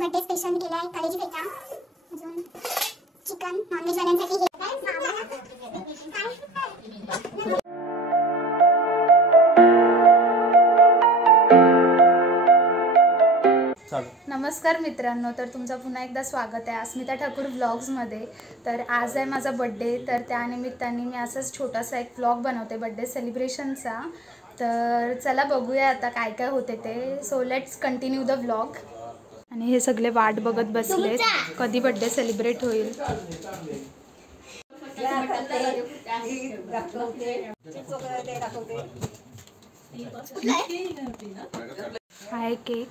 Birthday special केलाय कलेजी फेटा, अजून चिकन नॉनव्हेज वाल्यांसाठी नमस्कार मित्रांनो, तर तुमचं पुन्हा एकदा स्वागत आहे अस्मिता ठाकूर व्लॉग्समध्ये। तर आज आहे माझा बर्थडे, तर त्या निमित्ताने मी असंच छोटासा एक व्लॉग बनवते बर्थडे सेलिब्रेशनचा। तर चला बघूया आता काय काय होते ते। So let's continue the vlog. आणि हे सगळे वाट बघत बसले कधी बर्थडे सेलिब्रेट होईल। हाय केक,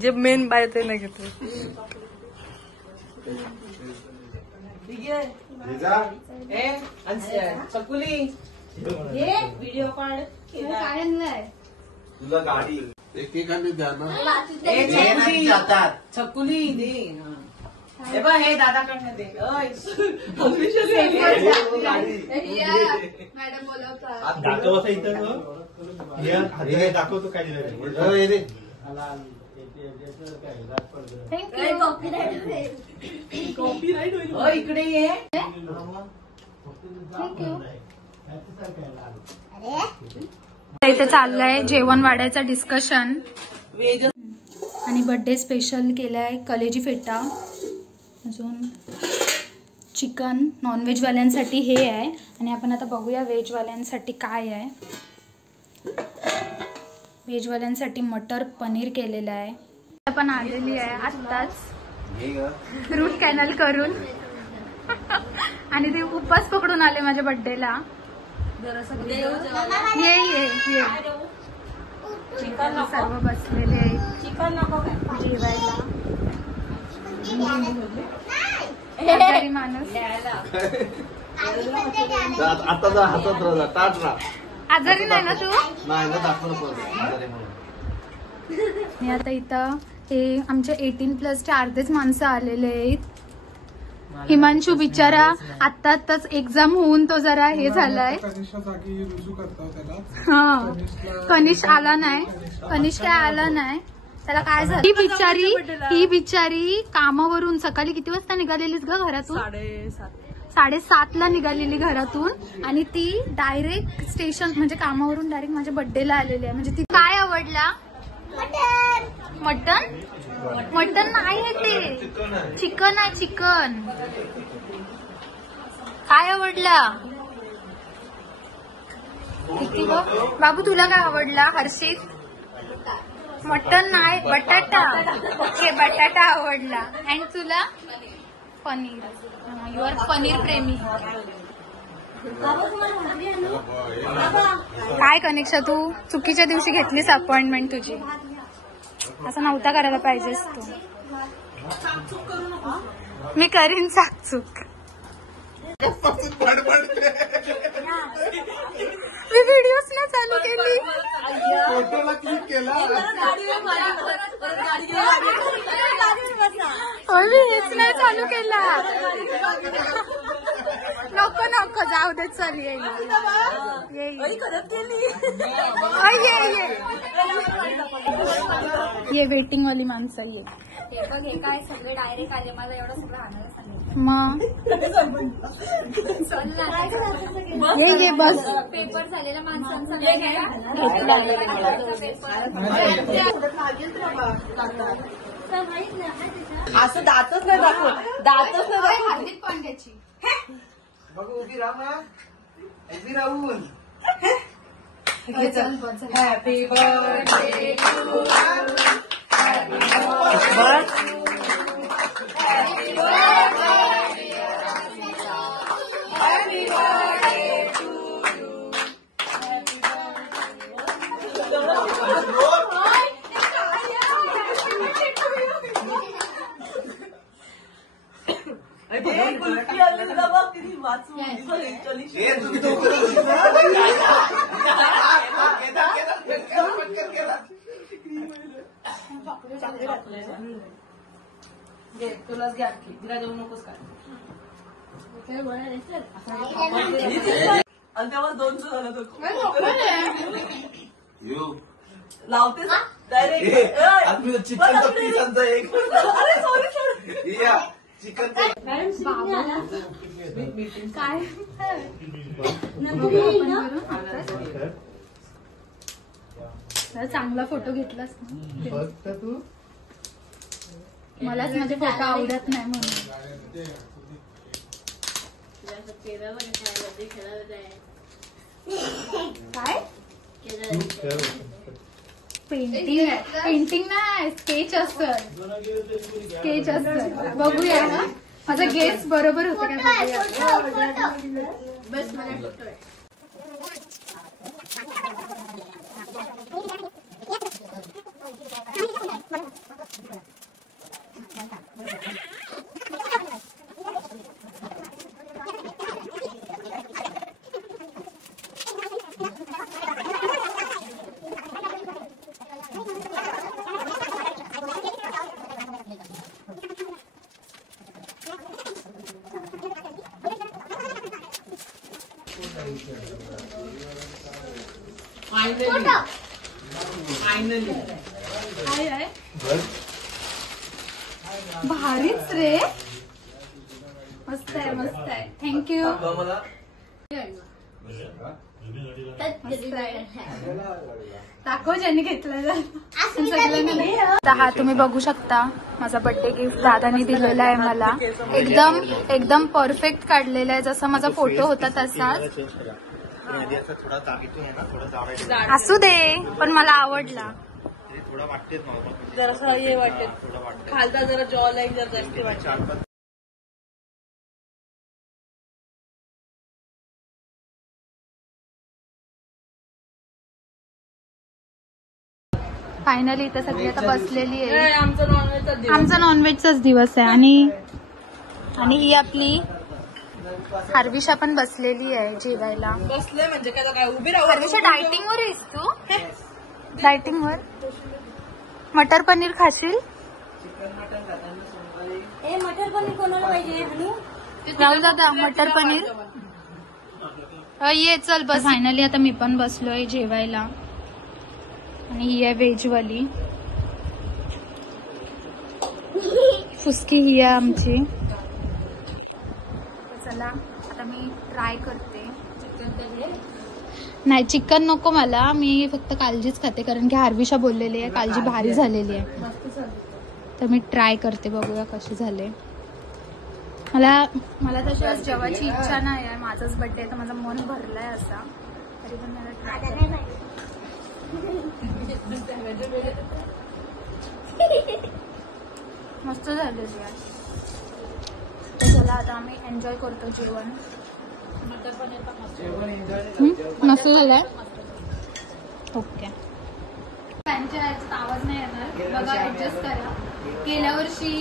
जे मेन बाय ते नाही घेतले। चकुली व्हिडिओ काढ तुला गाडी एकेकाने द्या ना चकुली दे। हे बघ हे दादाकडनं दे। मॅडम बोलवतात दाखव असं इथं दाखवतो काय दिलं कॉपीराइट होईल इकडे ये। इथे चाललंय जेवण वाढायचं डिस्कशन आणि बर्थडे स्पेशल केलाय कलेजी फेटा, अजून चिकन नॉनव्हेज वाल्यांसाठी हे आहे। आणि आपण आता बघूया व्हेज वाल्यांसाठी काय आहे। व्हेज वाल्यांसाठी मटर पनीर केलेलं आहे। आपण आलेली आहे आत्ताच रूट कॅनल करून आणि ते उपास पकडून आले माझ्या बर्थडेला। ये ये ये सर्व बसलेले आहेत जेवायला। आजारी माणूस आता हातात राहा ताट राहा। आजारी नाही ना तू? नाही ना दाखवलं मी आता इथं हे आमच्या 18+ अर्धेच माणसं आलेले आहेत। हिमांशू बिचारा आत्ताच एक्झाम होऊन तो जरा हे झालाय। हा कनिष्क आला नाही, कनिष्क काय आला नाही, त्याला काय झालं। ही बिचारी कामावरून सकाळी किती वाजता निघालेलीस ग घरातून? 7:30ला निघालेली घरातून आणि ती डायरेक्ट स्टेशन म्हणजे कामावरून डायरेक्ट माझ्या बर्थडेला आलेली आहे। म्हणजे ती काय आवडला मटन मटन नाही आहे ते, चिकन आहे चिकन. काय आवडला बाबू तुला? काय आवडला हर्षित? मटन नाही, बटाटा. ओके बटाटा आवडला. अँड तुला? पनीर. यू आर पनीर प्रेमी. काय कनिक्षा तू चुकीच्या दिवशी घेतलीस अपॉइंटमेंट तुझी. असं नव्हता करायला पाहिजेस तू. मी करीन साकचूक. मी व्हिडिओच ना चालू केली. फोटोला क्लिक केला. मी हेच नाही चालू केला. नको नको जाऊ दे. चल ये ये वेटिंग वाली माणसं ये. हे काय सगळे डायरेक्ट आले. मला एवढं सगळं आणायला सांगितलं. मग ये बस. पेपर झालेल्या माणसांचा असं दातच नाही दाखवत. दातच नाही हार्दिक पांड्याची. बघ उभी राहा ना. उभी राहून हॅपी बर्थडे टू तुलाच घ्या तिला देऊ नकोस काय. आणि तेव्हा 200 झालं लावतेस डायरेक्ट चिकनचा पिसांचा एक. अरे सॉरी चिकन काय चांगला फोटो घेतलास ना. तू मलाच माझे फोटो आवडत नाही म्हणून. काय पेंटिंग नाही स्केच असतं. स्केच असतं. बघूया ना माझा गेस बरोबर होतं का. भारीच रे. मस्त आहे मस्त आहे. थँक्यू. दाखव ज्यांनी घेतलं. हा तुम्ही बघू शकता माझा बर्थडे गिफ्ट दादानी दिलेला आहे मला. एकदम एकदम परफेक्ट काढलेला आहे. जसा माझा फोटो होता तसाच. असू दे पण मला आवडला. जरासा हे वाटते खालता जरा जॉ लाईन जरा जास्त वाटते. फायनली इथं सगळी आता बसलेली आहे. आमचा नॉनव्हेजचाच दिवस आहे. आणि ही आपली हर्विषा पण बसलेली आहे जेवायला. बसले म्हणजे काय उभी राहू. हर्विषा डायटिंग वर आहेस तू? डायटिंग वर. मटर पनीर खाशील? मटर पनीर कोणाला पाहिजे. राहुल दादा मटर पनीर ये चल बस. फायनली आता मी पण बसलोय जेवायला. आणि ही आहे व्हेजवाली. फुसकी ही आहे आमची. चला आता मी ट्राय करते. नाही चिकन नको मला, मी फक्त कालजीच खाते कारण की हार्विशा बोललेली आहे कालजी भारी झालेली आहे. तर मी ट्राय करते, बघूया कशी झाले. मला तशी आज जेवायची इच्छा नाही आहे, माझाच बर्थडे आहे तर माझं मन भरलंय असा, तरी पण मला ट्राय मस्त झालं यार. तर चला आता आम्ही एन्जॉय करतो जेवण. मस्त झालंय. ओके. त्यांच्या ह्याच्यात आवाज नाही येणार बघा, ऍडजस्ट करा. गेल्या वर्षी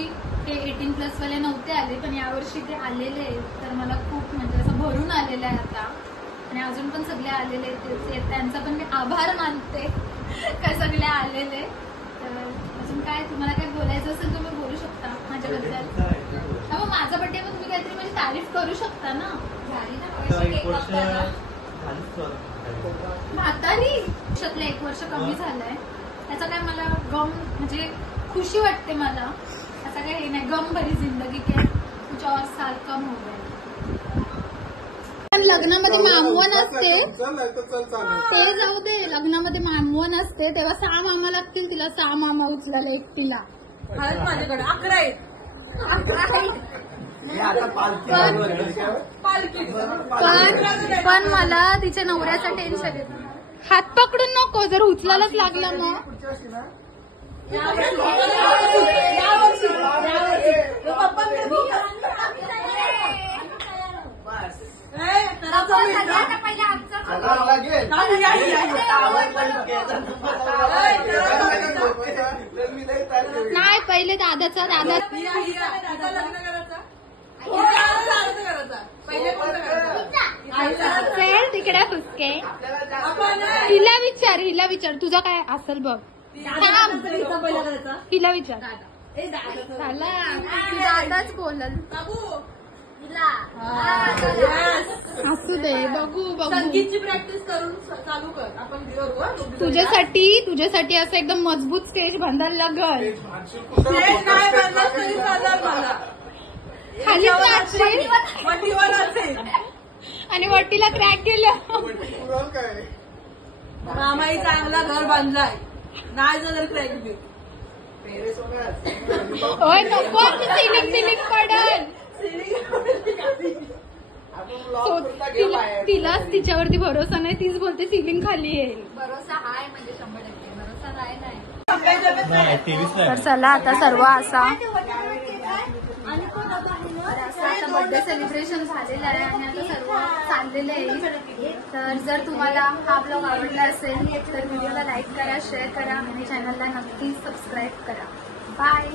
ते 18+ वाले नव्हते आले, पण यावर्षी ते आलेले आहेत. तर मला खूप म्हणजे असं भरून आलेलं आहे आता, आणि अजून पण सगळे आलेले आहेत. त्यांचा पण मी आभार मानते का सगळे आलेले. तर अजून काय तुम्हाला काय बोलायचं असेल तुम्ही बोलू शकता माझ्याबद्दल. मग माझा बर्थडे पण तुम्ही काहीतरी माझी तारीफ करू शकता ना. म्हातारी वर्षातलं 1 वर्ष कमी झालंय, त्याचा काय मला गम म्हणजे खुशी वाटते मला. असं काय हे नाही गम भरी जिंदगी के कुछ और साल कम हो गए. पण लग्नामध्ये मामवण असते ते जाऊ दे, लग्नामध्ये मामवण असते तेव्हा 6 मामा लागतील तिला, 6 मामा उचलायला एकटीला. माझ्याकडे 11 आहेत. पण मला तिच्या नवऱ्याचं टेन्शन येत. हात पकडून नको, जर उचलायलाच लागलं ना. नाही पहिले दादाचा तिकडे फुसके. हिला विचार तुझा काय असेल बघ. हिला विचार. झाला दादाच बोलल. असू दे, बघू संगीतची प्रॅक्टिस करून चालू कर. आपण तुझ्यासाठी असं एकदम मजबूत स्टेज बांधायला लागल. खाली आणि वटीला क्रॅक केलं. मामाई चांगला घर बांधलाय, नाही जर क्रॅक देऊ. होय नको, सिलिंग पडल. तिलाच तिच्यावरती भरोसा नाही, तीच बोलते सिलिंग खाली येईल. भरोसा हाय म्हणजे 100% भरोसा नाही. तर चला आता सर्व असा बर्थडे सेलिब्रेशन झालेलं आहे आणि आता सर्व चाललेलं आहे. तर जर तुम्हाला हा ब्लॉग आवडला असेल तर व्हिडिओला लाईक करा, शेअर करा आणि चॅनलला नक्की सबस्क्राईब करा. बाय.